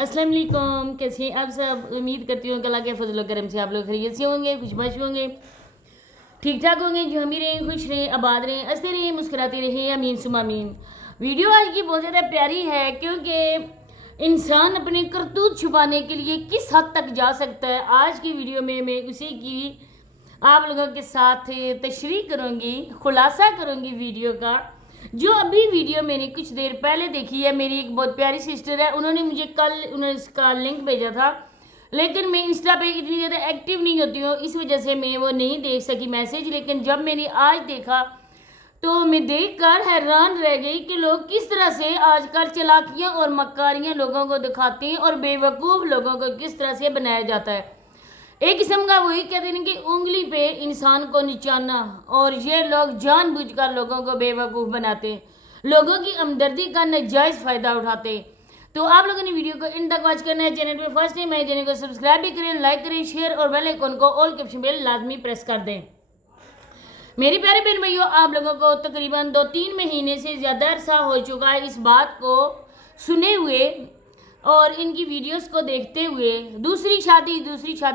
अस्सलाम वालेकुम, कैसे हैं आप सब। उम्मीद करती हूँ कि अल्लाह के फजल करम से आप लोग खैरियत से होंगे, खुशबाश होंगे, ठीक ठाक होंगे। जो हम ही रहें, खुश रहें, आबाद रहें, हंसते रहें, मुस्कुराते रहें, अमीन सुमा अमीन। वीडियो आज की बहुत ज़्यादा प्यारी है क्योंकि इंसान अपने करतूत छुपाने के लिए किस हद तक जा सकता है। आज की वीडियो में मैं उसी की आप लोगों के साथ तशरीह करूँगी, खुलासा करूँगी वीडियो का। जो अभी वीडियो मैंने कुछ देर पहले देखी है, मेरी एक बहुत प्यारी सिस्टर है, उन्होंने मुझे कल इसका लिंक भेजा था, लेकिन मैं इंस्टा पे इतनी ज़्यादा एक्टिव नहीं होती हूँ, इस वजह से मैं वो नहीं देख सकी मैसेज। लेकिन जब मैंने आज देखा तो मैं देखकर हैरान रह गई कि लोग किस तरह से आजकल चालाकियाँ और मक्कारियाँ लोगों को दिखाते हैं और बेवकूफ़ लोगों को किस तरह से बनाया जाता है। एक किस्म का वही कहते हैं कि उंगली पे इंसान को निचाना, और ये लोग जानबूझकर लोगों को बेवकूफ़ बनाते हैं, लोगों की हमदर्दी का नाजायज़ फ़ायदा उठाते हैं। तो आप लोगों ने वीडियो को इन तक वॉच करना है। चैनल पे फर्स्ट टाइम है, चैनल को सब्सक्राइब भी करें, लाइक करें, शेयर और बेल आइकन को ऑल के ऑप्शन पे लाजमी प्रेस कर दें। मेरी प्यारे बहन भाइयों, आप लोगों को तकरीबन 2-3 महीने से ज़्यादा अरसा हो चुका है इस बात को सुने हुए और इनकी वीडियोस को देखते हुए। दूसरी शादी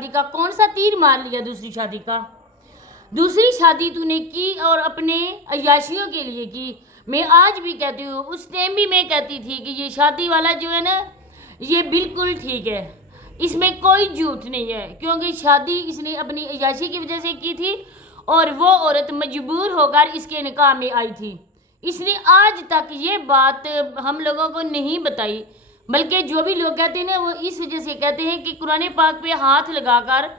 का कौन सा तीर मार लिया। दूसरी शादी तूने की और अपने अय्याशियों के लिए की। मैं आज भी कहती हूँ, उस टाइम भी मैं कहती थी कि ये शादी वाला जो है ना, ये बिल्कुल ठीक है, इसमें कोई झूठ नहीं है, क्योंकि शादी इसने अपनी अय्याशी की वजह से की थी और वो औरत मजबूर होकर इसके निकाह में आई थी। इसने आज तक ये बात हम लोगों को नहीं बताई, बल्कि जो भी लोग कहते हैं ना, वो इस वजह से कहते हैं कि कुरान पाक पे हाथ लगाकर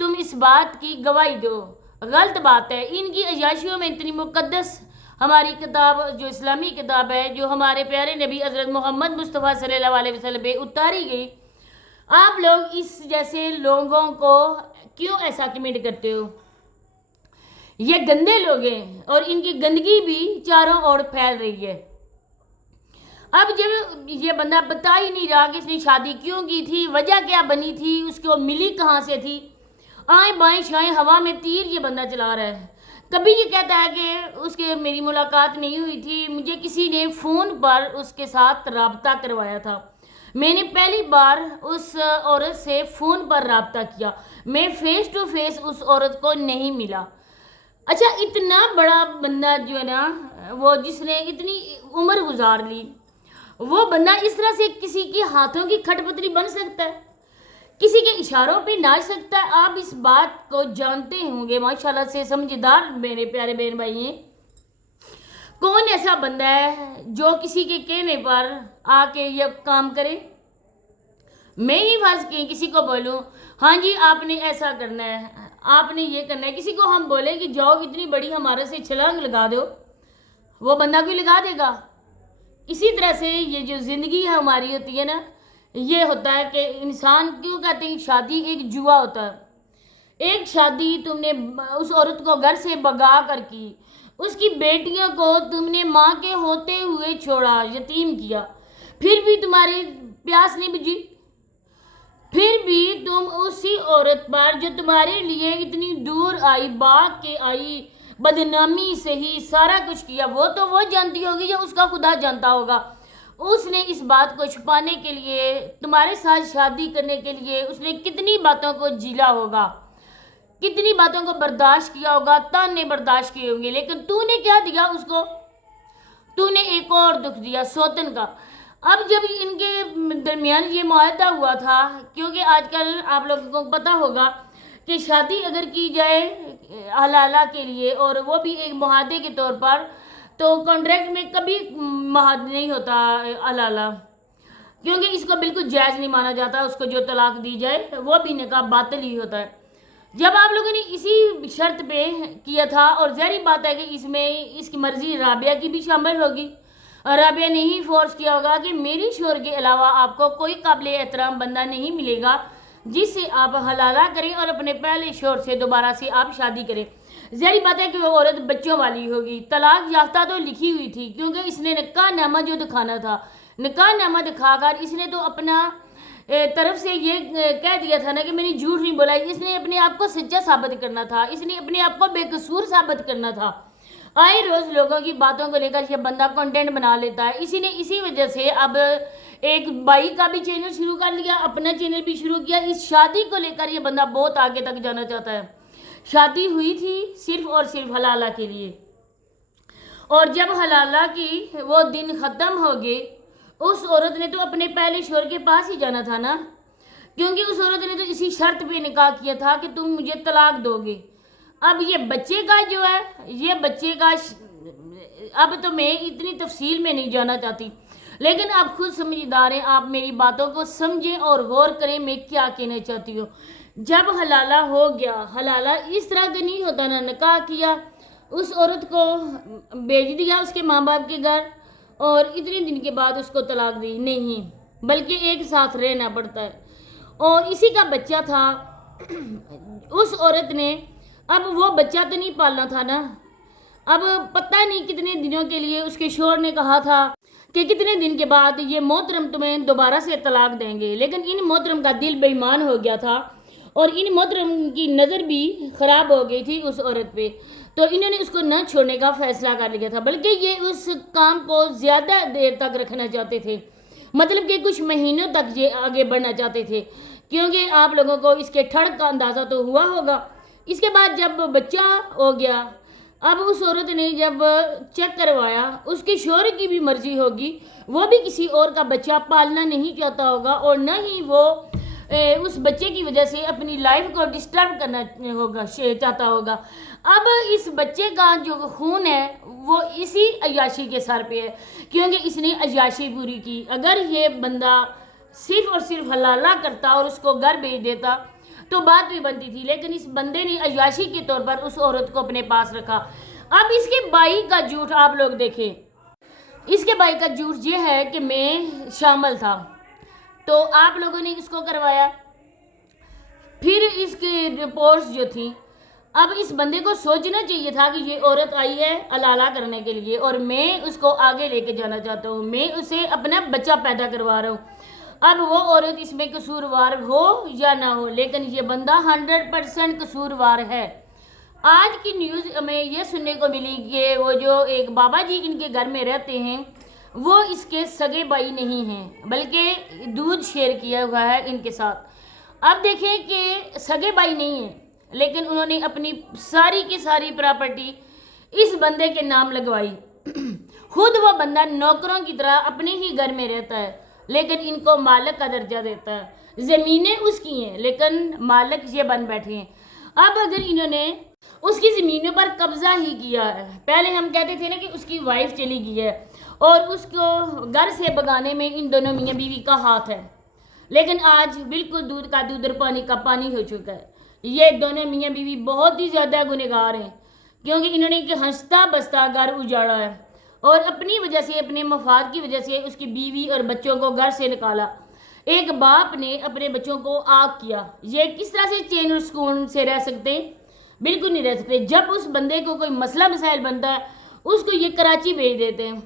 तुम इस बात की गवाही दो। गलत बात है। इनकी अय्याशियों में इतनी मुक़द्दस हमारी किताब, जो इस्लामी किताब है, जो हमारे प्यारे नबी हज़रत मोहम्मद मुस्तफ़ा सल्लल्लाहु अलैहि वसल्लम पे उतारी गई, आप लोग इस जैसे लोगों को क्यों ऐसा कमेंट करते हो। ये गंदे लोग हैं और इनकी गंदगी भी चारों ओर फैल रही है। अब जब ये बंदा बता ही नहीं रहा कि इसने शादी क्यों की थी, वजह क्या बनी थी, उसको मिली कहाँ से थी, आए बाएं शाएं हवा में तीर ये बंदा चला रहा है। कभी ये कहता है कि उसके मेरी मुलाकात नहीं हुई थी, मुझे किसी ने फ़ोन पर उसके साथ रब्ता करवाया था, मैंने पहली बार उस औरत से फ़ोन पर रब्ता किया, मैं फ़ेस टू फेस उस औरत को नहीं मिला। अच्छा, इतना बड़ा बंदा जो है ना, वो जिसने इतनी उम्र गुजार ली, वो बंदा इस तरह से किसी के हाथों की खटपतली बन सकता है, किसी के इशारों पे नाच सकता है। आप इस बात को जानते होंगे माशाल्लाह से, समझदार मेरे प्यारे बहन भाई हैं। कौन ऐसा बंदा है जो किसी के कहने पर आके ये काम करे। मैं ही फर्ज की किसी को बोलूँ, हाँ जी आपने ऐसा करना है, आपने ये करना है, किसी को हम बोले कि जाओ इतनी बड़ी हमारे से छलांग लगा दो, वो बंदा कोई लगा देगा। इसी तरह से ये जो ज़िंदगी है हमारी होती है ना, ये होता है कि इंसान क्यों कहते हैं शादी एक जुआ होता है। एक शादी तुमने उस औरत को घर से भगा कर की, उसकी बेटियों को तुमने माँ के होते हुए छोड़ा, यतीम किया, फिर भी तुम्हारी प्यास नहीं बुझी, फिर भी तुम उसी औरत पर जो तुम्हारे लिए इतनी दूर आई, भाग के आई, बदनामी से ही सारा कुछ किया, वो तो वो जानती होगी या उसका खुदा जानता होगा। उसने इस बात को छुपाने के लिए, तुम्हारे साथ शादी करने के लिए उसने कितनी बातों को झीला होगा, कितनी बातों को बर्दाश्त किया होगा, ताने बर्दाश्त किए होंगे, लेकिन तूने क्या दिया उसको, तूने एक और दुख दिया, सौतन का। अब जब इनके दरमियान ये मुआहदा हुआ था, क्योंकि आजकल आप लोगों को पता होगा कि शादी अगर की जाए हलाला के लिए, और वो भी एक मुआहदे के तौर पर, तो कॉन्ट्रैक्ट में कभी मुआहदा नहीं होता हलाला, क्योंकि इसको बिल्कुल जायज़ नहीं माना जाता। उसको जो तलाक दी जाए वो भी निकाह बातिल ही होता है। जब आप लोगों ने इसी शर्त पे किया था, और ज़ाहिर बात है कि इसमें इसकी मर्ज़ी राबिया की भी शामिल होगी, राबिया ने ही फोर्स किया होगा कि मेरी शोहर के अलावा आपको कोई काबिल एहतराम बंदा नहीं मिलेगा जिससे आप हलाला करें और अपने पहले शोहर से दोबारा से आप शादी करें। ज़ाहिर बात है कि वो औरत बच्चों वाली होगी, तलाक याफ्ता तो लिखी हुई थी, क्योंकि इसने निकाह नामा जो दिखाना था, निकाह नामा दिखाकर इसने तो अपना तरफ से ये कह दिया था ना कि मैंने झूठ नहीं बोला। इसने अपने आप को सच्चा साबित करना था, इसने अपने आप को बेकसूर साबित करना था। आए रोज़ लोगों की बातों को लेकर ये बंदा कंटेंट बना लेता है। इसी वजह से अब ایک بھائی کا بھی چینل شروع کر لیا, اپنا چینل بھی شروع کیا. اس شادی کو لے کر یہ بندہ بہت آگے تک جانا چاہتا ہے. شادی ہوئی تھی صرف اور صرف حلالہ کے لیے, اور جب حلالہ کی وہ دن ختم ہو گئے, اس عورت نے تو اپنے پہلے شوہر کے پاس ہی جانا تھا نا, کیونکہ اس عورت نے تو اسی شرط پہ نکاح کیا تھا کہ تم مجھے طلاق دو گے. اب یہ بچے کا جو ہے, یہ بچے کا اب تو میں اتنی تفصیل میں نہیں جانا چاہتی, لیکن آپ خود سمجھدار ہیں, آپ میری باتوں کو سمجھیں اور غور کریں میں کیا کہنا چاہتی ہوں. جب حلالہ ہو گیا, حلالہ اس طرح کا نہیں ہوتا نا, نکاح کیا, اس عورت کو بھیج دیا اس کے ماں باپ کے گھر, اور اتنے دن کے بعد اس کو طلاق دی, نہیں, بلکہ ایک ساتھ رہنا پڑتا ہے. اور اسی کا بچہ تھا. اس عورت نے اب وہ بچہ تو نہیں پالنا تھا نا, اب پتہ نہیں کتنے دنوں کے لیے اس کے شوہر نے کہا تھا کہ کتنے دن کے بعد یہ محترم تمہیں دوبارہ سے طلاق دیں گے, لیکن ان محترم کا دل بے ایمان ہو گیا تھا, اور ان محترم کی نظر بھی خراب ہو گئی تھی اس عورت پہ, تو انہوں نے اس کو نہ چھوڑنے کا فیصلہ کر لیا تھا, بلکہ یہ اس کام کو زیادہ دیر تک رکھنا چاہتے تھے, مطلب کہ کچھ مہینوں تک یہ آگے بڑھنا چاہتے تھے, کیونکہ آپ لوگوں کو اس کے ٹھڑ کا اندازہ تو ہوا ہوگا. اس کے بعد جب بچہ ہو گیا, اب اس عورت نے جب چیک کروایا, اس کے شوہر کی بھی مرضی ہوگی, وہ بھی کسی اور کا بچہ پالنا نہیں چاہتا ہوگا, اور نہ ہی وہ اس بچے کی وجہ سے اپنی لائف کو ڈسٹرب کرنا ہوگا چاہتا ہوگا. اب اس بچے کا جو خون ہے وہ اسی عیاشی کے سر پہ ہے, کیونکہ اس نے عیاشی پوری کی. اگر یہ بندہ صرف اور صرف حلالہ کرتا اور اس کو گھر بھیج دیتا تو بات بھی بنتی تھی, لیکن اس بندے نے عیاشی کے طور پر اس عورت کو اپنے پاس رکھا. اب اس کے بھائی کا جھوٹ آپ لوگ دیکھیں, اس کے بھائی کا جھوٹ یہ ہے کہ میں شامل تھا, تو آپ لوگوں نے اس کو کروایا. پھر اس کی رپورٹس جو تھیں, اب اس بندے کو سوچنا چاہیے تھا کہ یہ عورت آئی ہے حلالہ کرنے کے لیے, اور میں اس کو آگے لے کے جانا چاہتا ہوں, میں اسے اپنا بچہ پیدا کروا رہا ہوں. اب وہ عورت اس میں قصوروار ہو یا نہ ہو, لیکن یہ بندہ 100% قصوروار ہے. آج کی نیوز ہمیں یہ سننے کو ملی کہ وہ جو ایک بابا جی ان کے گھر میں رہتے ہیں, وہ اس کے سگے بھائی نہیں ہیں, بلکہ دودھ شیئر کیا ہوا ہے ان کے ساتھ. اب دیکھیں کہ سگے بھائی نہیں ہیں, لیکن انہوں نے اپنی ساری کی ساری پراپرٹی اس بندے کے نام لگوائی. خود وہ بندہ نوکروں کی طرح اپنے ہی گھر میں رہتا ہے, لیکن ان کو مالک کا درجہ دیتا ہے. زمینیں اس کی ہیں, لیکن مالک یہ بن بیٹھے ہیں. اب اگر انہوں نے اس کی زمینوں پر قبضہ ہی کیا ہے, پہلے ہم کہتے تھے نا کہ اس کی وائف چلی گئی ہے اور اس کو گھر سے بھگانے میں ان دونوں میاں بیوی کا ہاتھ ہے, لیکن آج بالکل دودھ کا دودھ اور پانی کا پانی ہو چکا ہے. یہ دونوں میاں بیوی بہت ہی زیادہ گنہگار ہیں, کیونکہ انہوں نے کہ ہنستا بستا گھر اجاڑا ہے, اور اپنی وجہ سے, اپنے مفاد کی وجہ سے اس کی بیوی اور بچوں کو گھر سے نکالا. ایک باپ نے اپنے بچوں کو آگ کیا. یہ کس طرح سے چین اور سکون سے رہ سکتے ہیں؟ بالکل نہیں رہ سکتے. جب اس بندے کو کوئی مسئلہ مسائل بنتا ہے, اس کو یہ کراچی بھیج دیتے ہیں.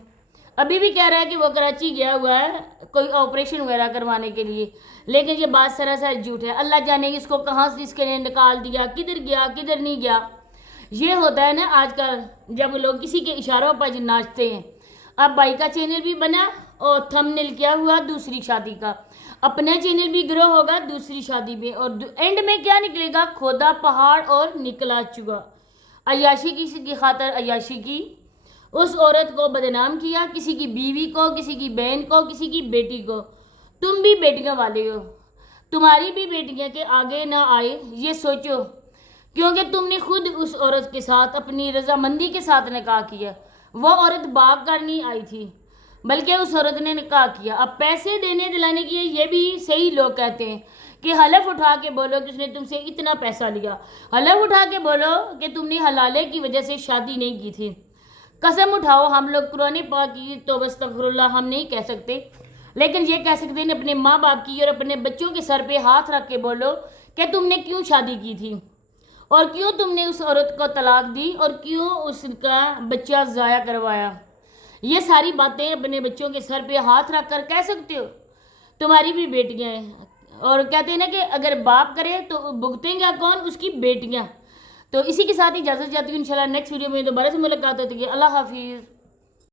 ابھی بھی کہہ رہا ہے کہ وہ کراچی گیا ہوا ہے کوئی آپریشن وغیرہ کروانے کے لیے, لیکن یہ بات سراسر جھوٹ ہے. اللہ جانے اس کو کہاں سے اس کے لیے نکال دیا, کدھر گیا کدھر نہیں گیا. یہ ہوتا ہے نا آج کل, جب لوگ کسی کے اشاروں پر ناچتے ہیں. اب بھائی کا چینل بھی بنا اور تھمبنیل کیا ہوا دوسری شادی کا, اپنا چینل بھی گرو ہوگا دوسری شادی میں, اور اینڈ میں کیا نکلے گا؟ کھودا پہاڑ اور نکلا چوہا. عیاشی کی خاطر عیاشی کی, اس عورت کو بدنام کیا, کسی کی بیوی کو, کسی کی بہن کو, کسی کی بیٹی کو. تم بھی بیٹیاں والے ہو, تمہاری بھی بیٹیاں کے آگے نہ آئے یہ سوچو, کیونکہ تم نے خود اس عورت کے ساتھ اپنی رضامندی کے ساتھ نکاح کیا. وہ عورت بھاگ کر نہیں آئی تھی, بلکہ اس عورت نے نکاح کیا. اب پیسے دینے دلانے کی یہ بھی صحیح لوگ کہتے ہیں کہ حلف اٹھا کے بولو کہ اس نے تم سے اتنا پیسہ لیا, حلف اٹھا کے بولو کہ تم نے حلالے کی وجہ سے شادی نہیں کی تھی. قسم اٹھاؤ, ہم لوگ قرآن پاک کی توبہ استغفر اللہ ہم نہیں کہہ سکتے, لیکن یہ کہہ سکتے ہیں اپنے ماں باپ کی اور اپنے بچوں کے سر پہ ہاتھ رکھ کے بولو کہ تم نے کیوں شادی کی تھی, اور کیوں تم نے اس عورت کو طلاق دی, اور کیوں اس کا بچہ ضائع کروایا. یہ ساری باتیں اپنے بچوں کے سر پہ ہاتھ رکھ کر کہہ سکتے ہو. تمہاری بھی بیٹیاں ہیں, اور کہتے ہیں نا کہ اگر باپ کرے تو بھگتیں گا کون؟ اس کی بیٹیاں. تو اسی کے ساتھ اجازت چاہتی ہوں, انشاءاللہ نیکسٹ ویڈیو میں دوبارہ سے ملاقات ہوتی ہے. اللہ حافظ.